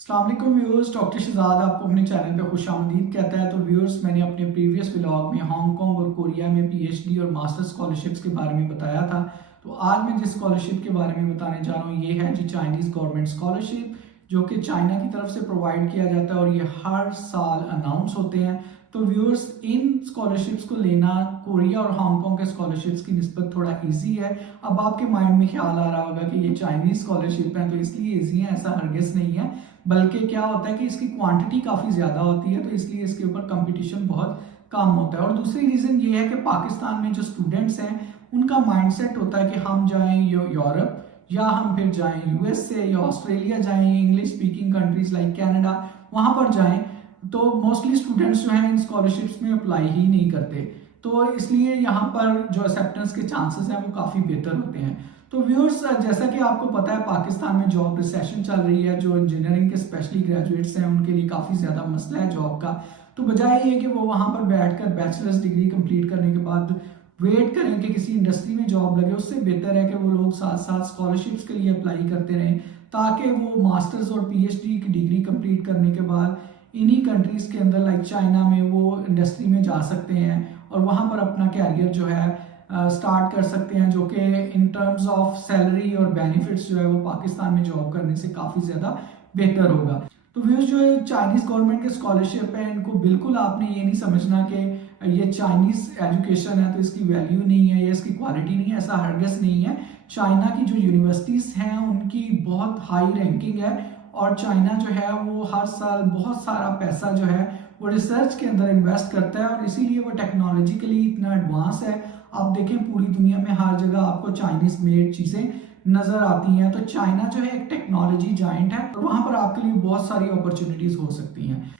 अस्सलाम वालेकुम viewers, doctor Shahzad आपको अपने चैनल पे खुशामदीद कहता है। तो व्यूअर्स, मैंने अपने प्रीवियस व्लॉग में हांगकांग और कोरिया में पीएचडी और मास्टर स्कॉलरशिप्स के बारे में बताया था। तो आज मैं जिस स्कॉलरशिप के बारे में बताने जा रहा हूँ ये है जी चाइनीज़ गवर्नमेंट स्कॉलरशिप, जो कि चाइना की तरफ से प्रोवाइड किया जाता है और ये हर साल अनाउंस होते हैं। तो व्यूअर्स, इन स्कॉलरशिप्स को लेना कोरिया और हांगकांग के स्कॉलरशिप्स की निस्बत थोड़ा इजी है। अब आपके माइंड में ख्याल आ रहा होगा कि ये चाइनीज़ स्कॉलरशिप है तो इसलिए इजी है, ऐसा हरगिज़ नहीं है। बल्कि क्या होता है कि इसकी क्वांटिटी काफ़ी ज़्यादा होती है, तो इसलिए इसके ऊपर कंपटीशन बहुत कम होता है। और दूसरी रीज़न ये है कि पाकिस्तान में जो स्टूडेंट्स हैं उनका माइंडसेट होता है कि हम जाएं यूरोप या हम फिर जाएं यूएसए या ऑस्ट्रेलिया जाएं, English speaking countries like Canada, वहाँ पर जाएं। तो मोस्टली स्टूडेंट्स जो हैं इन स्कॉलरशिप्स में अप्लाई ही नहीं करते, तो इसलिए यहाँ पर जो एक्सेप्टेंस के चांसेस हैं वो काफ़ी बेहतर होते हैं। तो व्यूअर्स, जैसा कि आपको पता है पाकिस्तान में जॉब रिसेशन चल रही है। जो इंजीनियरिंग के स्पेशली ग्रेजुएट्स हैं उनके लिए काफ़ी ज़्यादा मसला है जॉब का। तो बजाय ये कि वो वहाँ पर बैठकर बैचलर्स डिग्री कंप्लीट करने के बाद वेट करें कि किसी इंडस्ट्री में जॉब लगे, उससे बेहतर है कि वो लोग साथ साथ स्कॉलरशिप्स के लिए अप्लाई करते रहें, ताकि वो मास्टर्स और पीएचडी की डिग्री कंप्लीट करने के बाद इन्हीं कंट्रीज़ के अंदर लाइक चाइना में वो इंडस्ट्री में जा सकते हैं और वहाँ पर अपना कैरियर जो है स्टार्ट कर सकते हैं, जो कि इन टर्म्स ऑफ सैलरी और बेनिफिट्स जो है वो पाकिस्तान में जॉब करने से काफ़ी ज़्यादा बेहतर होगा। तो व्यूअर्स, जो है चाइनीज़ गवर्नमेंट के स्कॉलरशिप है, इनको बिल्कुल आपने ये नहीं समझना कि ये चाइनीज़ एजुकेशन है तो इसकी वैल्यू नहीं है या इसकी क्वालिटी नहीं है, ऐसा हरगिज़ नहीं है। चाइना की जो यूनिवर्सिटीज़ हैं उनकी बहुत हाई रैंकिंग है और चाइना जो है वो हर साल बहुत सारा पैसा जो है वो रिसर्च के अंदर इन्वेस्ट करता है और इसीलिए वो टेक्नोलॉजिकली इतना एडवांस है। आप देखें पूरी दुनिया में हर जगह आपको चाइनीज़ मेड चीज़ें नज़र आती हैं। तो चाइना जो है एक टेक्नोलॉजी जाइंट है और वहाँ पर आपके लिए बहुत सारी अपॉर्चुनिटीज़ हो सकती हैं।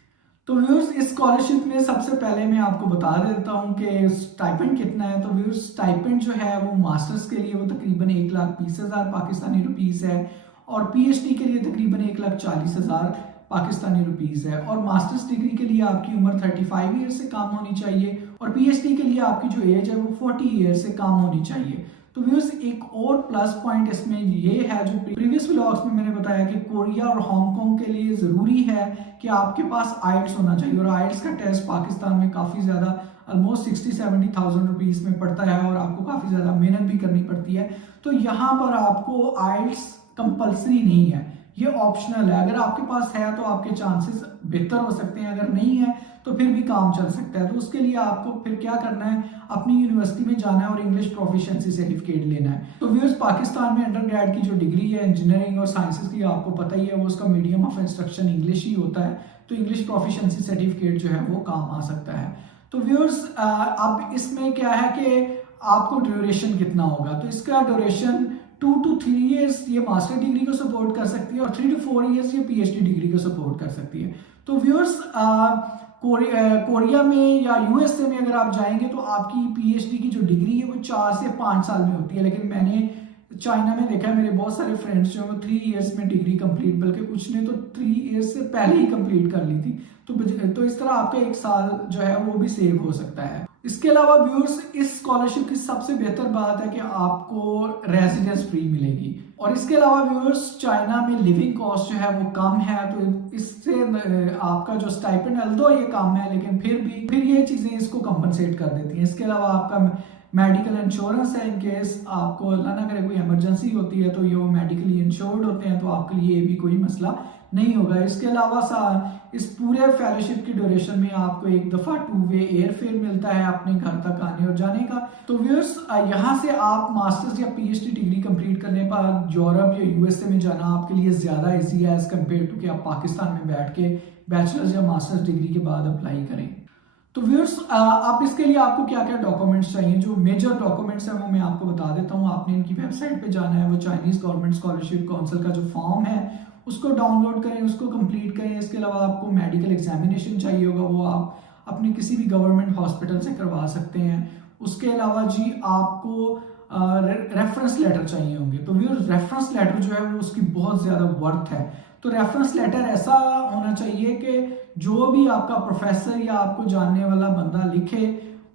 तो व्यूअर्स, इस स्कॉलरशिप में सबसे पहले मैं आपको बता देता हूँ कि स्टाइपेंड कितना है। तो व्यूअर्स, स्टाइपेंड जो है वो मास्टर्स के लिए वो तकरीबन 1,20,000 पाकिस्तानी रुपीज़ है और पीएचडी के लिए तकरीबन 1,40,000 पाकिस्तानी रुपीज़ है। और मास्टर्स डिग्री के लिए आपकी उम्र 35 ईयर से कम होनी चाहिए और पीएचडी के लिए आपकी जो एज है वो 40 ईयर से कम होनी चाहिए। तो व्यूअर्स, एक और प्लस पॉइंट इसमें ये है जो प्रीवियस व्लॉग्स में मैंने बताया कि कोरिया और हांगकांग के लिए ज़रूरी है कि आपके पास आइल्स होना चाहिए और आइल्स का टेस्ट पाकिस्तान में काफ़ी ज़्यादा ऑलमोस्ट 60-70,000 रुपीज़ में पड़ता है और आपको काफ़ी ज़्यादा मेहनत भी करनी पड़ती है। तो यहाँ पर आपको आइल्स कंपल्सरी नहीं है, ये ऑप्शनल है। अगर आपके पास है तो आपके चांसेस बेहतर हो सकते हैं, अगर नहीं है तो फिर भी काम चल सकता है। तो उसके लिए आपको फिर क्या करना है, अपनी यूनिवर्सिटी में जाना है और इंग्लिश प्रोफिशिएंसी सर्टिफिकेट लेना है। तो व्यूअर्स, पाकिस्तान में अंडर ग्रेड की जो डिग्री है इंजीनियरिंग और साइंसेज की, आपको पता ही है वो उसका मीडियम ऑफ इंस्ट्रक्शन इंग्लिश ही होता है। तो इंग्लिश प्रोफिशिएंसी सर्टिफिकेट जो है वो काम आ सकता है। तो व्यूअर्स, अब इसमें क्या है कि आपको ड्यूरेशन कितना होगा। तो इसका ड्यूरेशन 2 to 3 ईयर्स ये मास्टर डिग्री को सपोर्ट कर सकती है और 3 to 4 ईयर्स ये पीएचडी डिग्री को सपोर्ट कर सकती है। तो व्यूअर्स, कोरिया में या यूएसए में अगर आप जाएंगे तो आपकी पीएचडी की जो डिग्री है वो 4 से 5 साल में होती है, लेकिन मैंने चाइना में देखा है मेरे बहुत सारे फ्रेंड्स जो 3 ईयर्स में डिग्री कंप्लीट, बल्कि कुछ ने तो 3 ईयर्स से पहले ही कंप्लीट कर ली थी। तो इस तरह आपका 1 साल जो है वो भी सेव हो सकता है। इसके अलावा व्यूअर्स, इस स्कॉलरशिप की सबसे बेहतर बात है कि आपको रेजिडेंस फ्री मिलेगी और इसके अलावा व्यूअर्स, चाइना में लिविंग कॉस्ट जो है वो कम है। तो इससे आपका जो स्टाइपेंड अल्दो ये कम है, लेकिन फिर ये चीज़ें इसको कंपनसेट कर देती हैं। इसके अलावा आपका मेडिकल इंश्योरेंस है, इन केस आपको अल्लाह ना करे कोई इमरजेंसी होती है तो ये वो मेडिकली इंश्योर्ड होते हैं, तो आपके लिए ये भी कोई मसला नहीं होगा। इसके अलावा इस पूरे फेलोशिप की ड्यूरेशन में आपको एक दफ़ा 2 वे एयर फेयर मिलता है अपने घर तक आने और जाने का। तो व्यूअर्स, यहाँ से आप मास्टर्स या पीएचडी डिग्री कंप्लीट करने पर यूरोप या यूएसए में जाना आपके लिए ज़्यादा ईजी है एज़ कम्पेयर टू कि आप पाकिस्तान में बैठ के बैचलर्स या मास्टर्स डिग्री के बाद अप्लाई करें। तो व्यूअर्स, आप इसके लिए आपको क्या क्या डॉक्यूमेंट्स चाहिए, जो मेजर डॉक्यूमेंट्स हैं वो मैं आपको बता देता हूँ। आपने इनकी वेबसाइट पे जाना है, वो चाइनीज़ गवर्नमेंट स्कॉलरशिप काउंसिल का जो फॉर्म है उसको डाउनलोड करें, उसको कंप्लीट करें। इसके अलावा आपको मेडिकल एग्जामिनेशन चाहिए होगा, वो आप अपने किसी भी गवर्नमेंट हॉस्पिटल से करवा सकते हैं। उसके अलावा जी आपको रेफरेंस लेटर चाहिए होंगे। तो व्यूअर्स, रेफरेंस लेटर जो है वो उसकी बहुत ज़्यादा वर्थ है। तो रेफरेंस लेटर ऐसा होना चाहिए कि जो भी आपका प्रोफेसर या आपको जानने वाला बंदा लिखे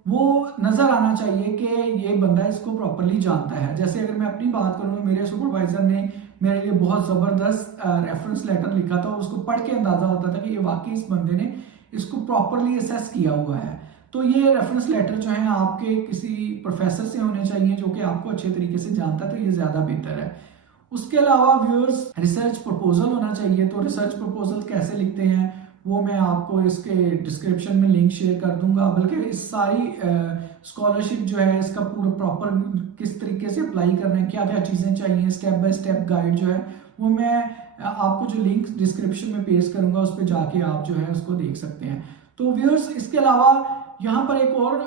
वो नज़र आना चाहिए कि ये बंदा इसको प्रॉपरली जानता है। जैसे अगर मैं अपनी बात करूँ, मेरे सुपरवाइज़र ने मेरे लिए बहुत ज़बरदस्त रेफरेंस लेटर लिखा था और उसको पढ़ के अंदाज़ा होता था कि ये वाकई इस बंदे ने इसको प्रॉपरली असेस किया हुआ है। तो ये रेफरेंस लेटर जो है आपके किसी प्रोफेसर से होने चाहिए जो कि आपको अच्छे तरीके से जानता है, तो ये ज़्यादा बेहतर है। उसके अलावा व्यूअर्स रिसर्च प्रपोजल होना चाहिए। तो रिसर्च प्रपोजल कैसे लिखते हैं वो मैं आपको इसके डिस्क्रिप्शन में लिंक शेयर कर दूंगा, बल्कि इस सारी स्कॉलरशिप जो है इसका पूरा प्रॉपर किस तरीके से अप्लाई करना है, क्या क्या चीज़ें चाहिए, स्टेप बाय स्टेप गाइड जो है वो मैं आपको जो लिंक डिस्क्रिप्शन में पेश करूंगा उस पर जाके आप जो है उसको देख सकते हैं। तो व्यूअर्स इसके अलावा यहाँ पर एक और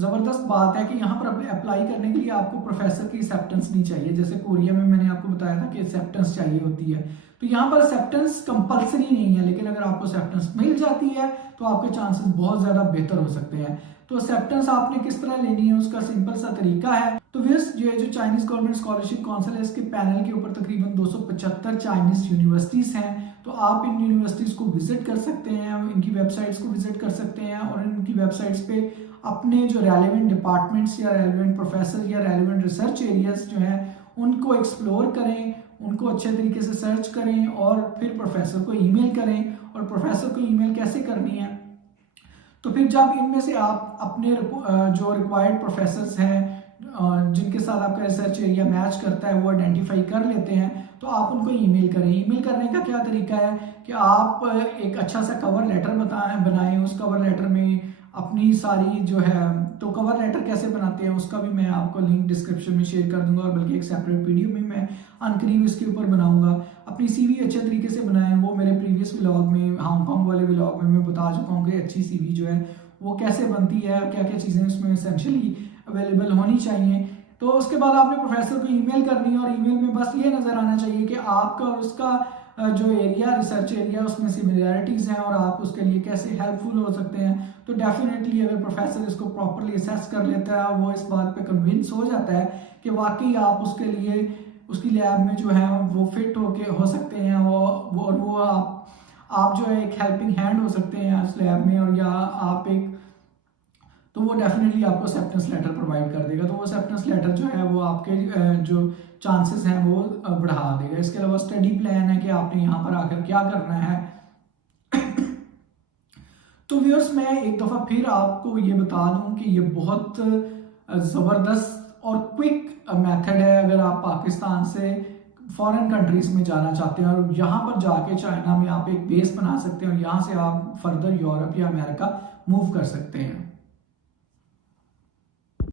ज़बरदस्त बात है कि यहाँ पर अप्लाई करने के लिए आपको प्रोफेसर की एक्सेप्टेंस नहीं चाहिए। जैसे कोरिया में मैंने आपको बताया था कि एक्सेप्टेंस चाहिए होती है, तो यहाँ पर एक्सेप्टेंस कंपलसरी नहीं है, लेकिन अगर आपको एक्सेप्टेंस मिल जाती है तो आपके चांसेस बहुत ज़्यादा बेहतर हो सकते हैं। तो एक्सेप्टेंस आपने किस तरह लेनी है उसका सिंपल सा तरीका है। तो व्यूअर्स जो चाइनीज गवर्नमेंट स्कॉलरशिप काउंसिल है इसके पैनल के ऊपर तकरीबन 275 चाइनीज यूनिवर्सिटीज़ हैं। तो आप इन यूनिवर्सिटीज़ को विजिट कर सकते हैं, इनकी वेबसाइट्स को विजिट कर सकते हैं और इनकी वेबसाइट्स पे अपने जो रेलेवेंट डिपार्टमेंट्स या रेलेवेंट प्रोफेसर या रेलेवेंट रिसर्च एरियाज जो हैं उनको एक्सप्लोर करें, उनको अच्छे तरीके से सर्च करें और फिर प्रोफेसर को ईमेल करें। और प्रोफेसर को ईमेल कैसे करनी है, तो फिर जब इनमें से आप अपने जो रिक्वायर्ड प्रोफेसर्स हैं जिनके साथ आपका रिसर्च एरिया मैच करता है वो आइडेंटिफाई कर लेते हैं, तो आप उनको ईमेल करें। ईमेल करने का क्या तरीका है कि आप एक अच्छा सा कवर लेटर बनाएं, उस कवर लेटर में अपनी सारी जो है, तो कवर लेटर कैसे बनाते हैं उसका भी मैं आपको लिंक डिस्क्रिप्शन में शेयर कर दूंगा, और बल्कि एक सेपरेट वीडियो में मैं अनकरीब इसके ऊपर बनाऊंगा। अपनी सीवी अच्छे तरीके से बनाएं, वो मेरे प्रीवियस व्लॉग में, हांगकॉन्ग वाले व्लॉग में मैं बता चुका हूँ कि अच्छी सीवी जो है वो कैसे बनती है, क्या क्या चीज़ें उसमें एसेंशियली अवेलेबल होनी चाहिए। तो उसके बाद आपने प्रोफेसर को ईमेल करनी है और ईमेल में बस ये नज़र आना चाहिए कि आपका और उसका जो एरिया, रिसर्च एरिया, उसमें सिमिलैरिटीज़ हैं और आप उसके लिए कैसे हेल्पफुल हो सकते हैं। तो डेफिनेटली अगर प्रोफेसर इसको प्रॉपरली असेस कर लेता है, वो इस बात पे कन्विंस हो जाता है कि वाकई आप उसके लिए उसकी लैब में जो है वो फिट हो सकते हैं, वो आप जो है एक हेल्पिंग हैंड हो सकते हैं उस लैब में, और या आप एक, तो वो डेफिनेटली आपको एक्सेप्टेंस लेटर प्रोवाइड कर देगा। तो वो एक्सेप्टेंस लेटर जो है वो आपके जो चांसेस हैं वो बढ़ा देगा। इसके अलावा स्टडी प्लान है कि आपने यहाँ पर आकर क्या करना है। तो व्यूअर्स मैं एक दफ़ा फिर आपको ये बता दूं कि ये बहुत ज़बरदस्त और क्विक मेथड है अगर आप पाकिस्तान से फॉरेन कंट्रीज़ में जाना चाहते हैं, और यहाँ पर जाके चाइना में आप एक बेस बना सकते हैं और यहाँ से आप फर्दर यूरोप या अमेरिका मूव कर सकते हैं।